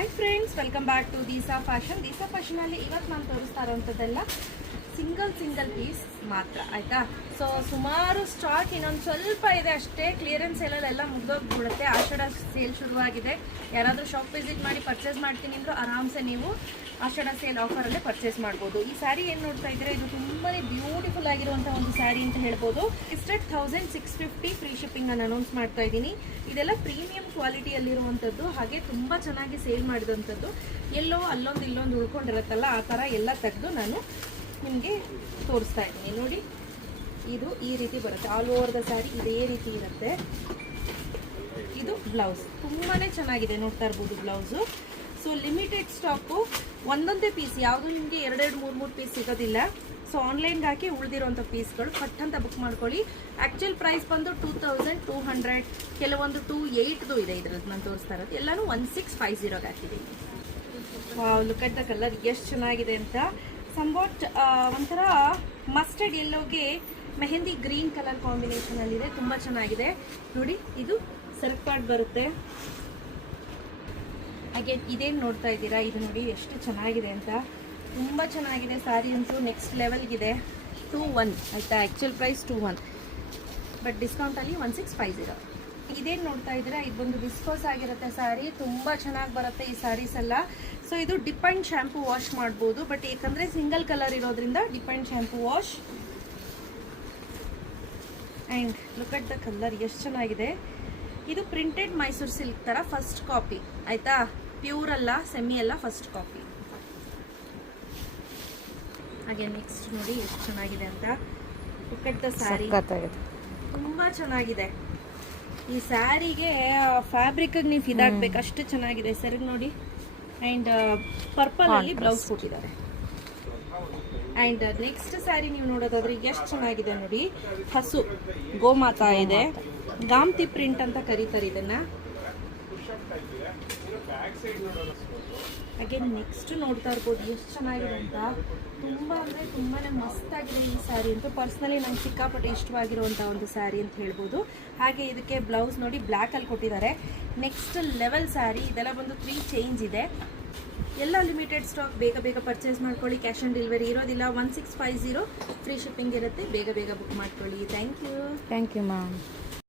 Hi friends, welcome back to Deesa fashion. Deesa ಫ್ಯಾಷನಲ್ಲಿ ಇವತ್ತು ನಾನು ತೋರಿಸ್ತಾ ಇರೋವಂಥದ್ದೆಲ್ಲ ಸಿಂಗಲ್ ಪೀಸ್ ಮಾತ್ರ, ಆಯಿತಾ. ಸೊ ಸುಮಾರು ಸ್ಟಾಕ್ ಇನ್ನೊಂದು ಸ್ವಲ್ಪ ಇದೆ ಅಷ್ಟೇ. ಕ್ಲಿಯರೆನ್ಸ್ ಸೇಲಲ್ಲೆಲ್ಲ ಮುಗ್ದೋಗ್ಬಿಡುತ್ತೆ. ಆಷಾಢ ಸೇಲ್ ಶುರುವಾಗಿದೆ. ಯಾರಾದರೂ ಶಾಪ್ ವಿಸಿಟ್ ಮಾಡಿ ಪರ್ಚೇಸ್ ಮಾಡ್ತೀನಿ ಅಂದರೂ ಆರಾಮ್ಸೆ ನೀವು ಆಷಾಢ ಸೇಲ್ ಆಫರಲ್ಲೇ ಪರ್ಚೇಸ್ ಮಾಡ್ಬೋದು. ಈ ಸ್ಯಾರಿ ಏನು ನೋಡ್ತಾ ಇದ್ದೀರಾ, ಇದು ತುಂಬಾ ಬ್ಯೂಟಿಫುಲ್ ಆಗಿರುವಂಥ ಒಂದು ಸ್ಯಾರಿ ಅಂತ ಹೇಳ್ಬೋದು. ಇಸ್ಟೆಡ್ 1650 ಫ್ರೀ ಶಿಪ್ಪಿಂಗ್ ಅನ್ನು ಅನೌನ್ಸ್ ಮಾಡ್ತಾ ಇದ್ದೀನಿ. ಇದೆಲ್ಲ ಪ್ರೀಮಿಯಂ ಕ್ವಾಲಿಟಿಯಲ್ಲಿರುವಂಥದ್ದು, ಹಾಗೆ ತುಂಬ ಚೆನ್ನಾಗಿ ಸೇಲ್ ಮಾಡಿದಂಥದ್ದು. ಎಲ್ಲೋ ಅಲ್ಲೊಂದು ಇಲ್ಲೊಂದು ಉಳ್ಕೊಂಡಿರುತ್ತಲ್ಲ, ಆ ಥರ ಎಲ್ಲ ತೆಗೆದು ನಾನು ನಿಮಗೆ ತೋರಿಸ್ತಾ ಇದ್ದೀನಿ. ನೋಡಿ, ಇದು ಈ ರೀತಿ ಬರುತ್ತೆ. ಆಲ್ ಓವರ್ ದ ಸ್ಯಾರಿ ಇದೇ ರೀತಿ ಇರುತ್ತೆ. ಇದು ಬ್ಲೌಸ್ ತುಂಬಾ ಚೆನ್ನಾಗಿದೆ, ನೋಡ್ತಾ ಇರ್ಬೋದು ಬ್ಲೌಸು. ಸೊ ಲಿಮಿಟೆಡ್ ಸ್ಟಾಕು, ಒಂದೊಂದೇ ಪೀಸ್, ಯಾವುದು ನಿಮಗೆ 2-3 ಪೀಸ್ ಸಿಗೋದಿಲ್ಲ. ಸೊ ಆನ್ಲೈನ್ಗೆ ಹಾಕಿ ಉಳಿದಿರೋಂಥ ಪೀಸ್ಗಳು ಫಟ್ ಅಂತ ಬುಕ್ ಮಾಡ್ಕೊಳ್ಳಿ. ಆ್ಯಕ್ಚುಯಲ್ ಪ್ರೈಸ್ ಬಂದು 2200, ಕೆಲವೊಂದು 28 ಇದೆ. ಇದ್ರದ್ದು ನಾನು ತೋರಿಸ್ತಾ ಇರೋದು ಎಲ್ಲನೂ 1650 ಹಾಕಿದ್ದೀನಿ. ಲುಕ್ ಅಟ್ ದ ಕಲರ್ ಎಷ್ಟು ಚೆನ್ನಾಗಿದೆ ಅಂತ. ಸಂಬಾಟ್ ಒಂಥರ ಮಸ್ಟರ್ಡ್ ಎಲ್ಲೋಗೆ ಮೆಹಂದಿ ಗ್ರೀನ್ ಕಲರ್ ಕಾಂಬಿನೇಷನಲ್ಲಿದೆ, ತುಂಬ ಚೆನ್ನಾಗಿದೆ. ನೋಡಿ, ಇದು ಸೆಲ್ಫ್ ಕಾರ್ಡ್ ಬರುತ್ತೆ. ಹಾಗೆ ಇದೇನು ನೋಡ್ತಾ ಇದ್ದೀರಾ, ಇದು ನೋಡಿ ಎಷ್ಟು ಚೆನ್ನಾಗಿದೆ ಅಂತ. ತುಂಬ ಚೆನ್ನಾಗಿದೆ ಸ್ಯಾರಿ ಅಂತೂ, ನೆಕ್ಸ್ಟ್ ಲೆವೆಲ್ಗಿದೆ. 21 ಆಯಿತಾ, ಆ್ಯಕ್ಚುಯಲ್ ಪ್ರೈಸ್ 21, ಬಟ್ ಡಿಸ್ಕೌಂಟಲ್ಲಿ 1650. ಇದೇನು ನೋಡ್ತಾ ಇದ್ದೀರಾ, ಇದು ಒಂದು ವಿಸ್ಕೋಸ್ ಆಗಿರುತ್ತೆ ಸ್ಯಾರಿ. ತುಂಬ ಚೆನ್ನಾಗಿ ಬರುತ್ತೆ ಈ ಸ್ಯಾರೀಸ್ ಎಲ್ಲ. ಸೊ ಇದು ಡಿಪ್ ಆ್ಯಂಡ್ ಶ್ಯಾಂಪು ವಾಶ್ ಮಾಡ್ಬೋದು, ಬಟ್ ಏಕೆಂದರೆ ಸಿಂಗಲ್ ಕಲರ್ ಇರೋದ್ರಿಂದ dip and shampoo wash. And look at the colour ಎಷ್ಟು ಚೆನ್ನಾಗಿದೆ. ಇದು ಪ್ರಿಂಟೆಡ್ ಮೈಸೂರು ಸಿಲ್ಕ್ ಥರ ಫಸ್ಟ್ ಕಾಪಿ, ಆಯಿತಾ. ಪ್ಯೂರ್ ಅಲ್ಲ, ಸೆಮಿ ಅಲ್ಲ, ಫಸ್ಟ್ ಕಾಪಿ. ಹಾಗೆ ನೆಕ್ಸ್ಟ್ ನೋಡಿ ಎಷ್ಟು ಚೆನ್ನಾಗಿದೆ ಅಂತ. ಲುಕ್ ಅಟ್ ದ ಸ್ಯಾರಿ, ತುಂಬ ಚೆನ್ನಾಗಿದೆ. ಈ ಸ್ಯಾರಿಗೆ ಫ್ಯಾಬ್ರಿಕ್ಗೆ ನೀವು ಇದಾಗಬೇಕು, ಅಷ್ಟು ಚೆನ್ನಾಗಿದೆ. ಸೆರಗ್ ನೋಡಿ, ಆ್ಯಂಡ್ ಪರ್ಪಲಲ್ಲಿ ಬ್ಲೌಸ್ ಕೊಟ್ಟಿದ್ದಾರೆ. ಆ್ಯಂಡ್ ನೆಕ್ಸ್ಟ್ ಸ್ಯಾರಿ ನೀವು ನೋಡೋದಾದ್ರೆ ಎಷ್ಟು ಚೆನ್ನಾಗಿದೆ ನೋಡಿ. ಹಸು ಗೋಮಾತಾ ಇದೆ, ಗಾಮ್ತಿ ಪ್ರಿಂಟ್ ಅಂತ ಕರೀತಾರೆ ಇದನ್ನ. ಹಾಗೆ ನೆಕ್ಸ್ಟ್ ನೋಡ್ತಾ ಇರ್ಬೋದು ಎಷ್ಟು ಚೆನ್ನಾಗಿದೆ ಅಂತ. ತುಂಬ ಅಂದರೆ ತುಂಬಾ ಮಸ್ತಾಗಿದೆ ಈ ಸ್ಯಾರಿ ಅಂತೂ. ಪರ್ಸ್ನಲಿ ನಂಗೆ ಸಿಕ್ಕಾಪಟ್ಟೆ ಇಷ್ಟವಾಗಿರುವಂಥ ಒಂದು ಸ್ಯಾರಿ ಅಂತ ಹೇಳ್ಬೋದು. ಹಾಗೆ ಇದಕ್ಕೆ ಬ್ಲೌಸ್ ನೋಡಿ ಬ್ಲ್ಯಾಕಲ್ಲಿ ಕೊಟ್ಟಿದ್ದಾರೆ. Next level sari. ಇದೆಲ್ಲ ಬಂದು 3 ಚೇಂಜ್ ಇದೆ. ಎಲ್ಲ ಲಿಮಿಟೆಡ್ ಸ್ಟಾಕ್, ಬೇಗ ಪರ್ಚೇಸ್ ಮಾಡ್ಕೊಳ್ಳಿ. ಕ್ಯಾಶ್ ಆನ್ ಡೆಲಿವರಿ ಇರೋದಿಲ್ಲ. 1650 ಫ್ರೀ ಶಿಪ್ಪಿಂಗ್ ಇರುತ್ತೆ. ಬೇಗ ಬುಕ್ ಮಾಡ್ಕೊಳ್ಳಿ. Thank you ma'am.